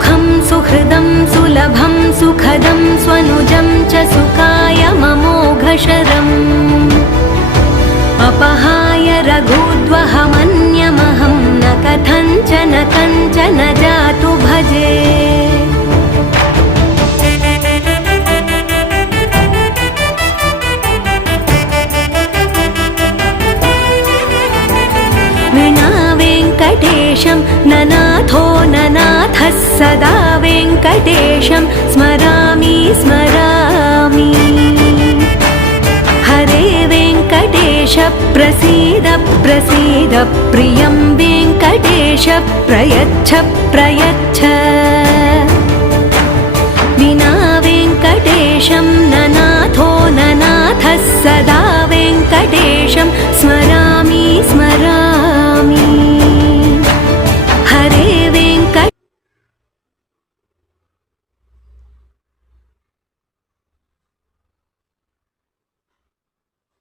सुखं सुहृदं सुलभं सुखदं स्वनुजं च सुखाय ममोघशरम् अपहाय रघुद्वहमन्यमहं न कथञ्चन कञ्चन जातु भजे विना वेङ्कटेशं ननाथो ननाथः सदा वेङ्कटेशं स्मरामि स्मरामि हरे वेङ्कटेश प्रसीद प्रसीद प्रियं वेङ्कटेश प्रयच्छ प्रयच्छ विना वेङ्कटेशं ननाथो ननाथः सदा वेङ्कटेशं स्मरामि